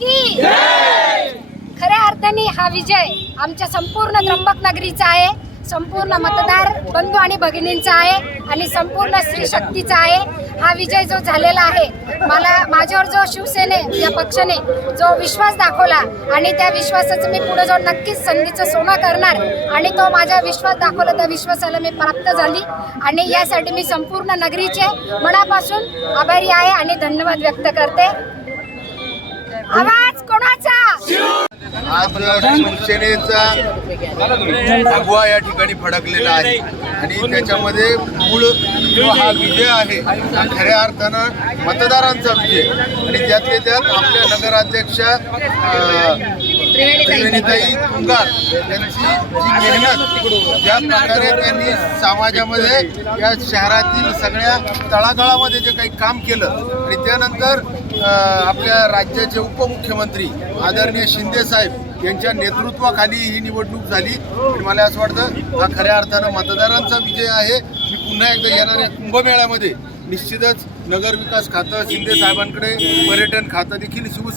की खऱ्या अर्थाने हा विजय आमच्या संपूर्ण त्र्यंबक नगरीचा आहे, संपूर्ण मतदार बंधू आणि भगिनींचा आहे आणि संपूर्ण स्त्री शक्तीचा आहे। हा विजय जो झालेला आहे, मला माझ्यावर जो शिवसेने या पक्षाने जो विश्वास दाखवला आणि त्या विश्वासाचं मी पुढे जाऊन नक्कीच संधीचं सोनं करणार आणि तो माझा विश्वास दाखवला, त्या विश्वासाला मी प्राप्त झाली आणि यासाठी मी संपूर्ण नगरीचे मनापासून आभारी आहे आणि धन्यवाद व्यक्त करते। आवाज कोणाचा? आज शिवसेनेचा भगवा या ठिकाणी फडकलेला आहे आणि त्याच्यामध्ये मूळ जो हा विजय आहे हा खऱ्या अर्थानं मतदारांचा विजय आणि त्यातले त्यात आपल्या नगराध्यक्षा त्रिवेणीताई तुंगार यांची जी मेहनत ज्या प्रकारे त्यांनी समाजामध्ये या शहरातील सगळ्या तळागाळामध्ये जे काही काम केलं आणि त्यानंतर आपल्या राज्याचे उपमुख्यमंत्री आदरणीय शिंदे साहेब यांच्या नेतृत्वाखाली ही निवडणूक झाली आणि मला असं वाटतं हा खऱ्या अर्थानं मतदारांचा विजय आहे। मी पुन्हा एकदा येणाऱ्या कुंभमेळ्यामध्ये निश्चितच नगरविकास खातं शिंदे साहेबांकडे, पर्यटन खातं देखील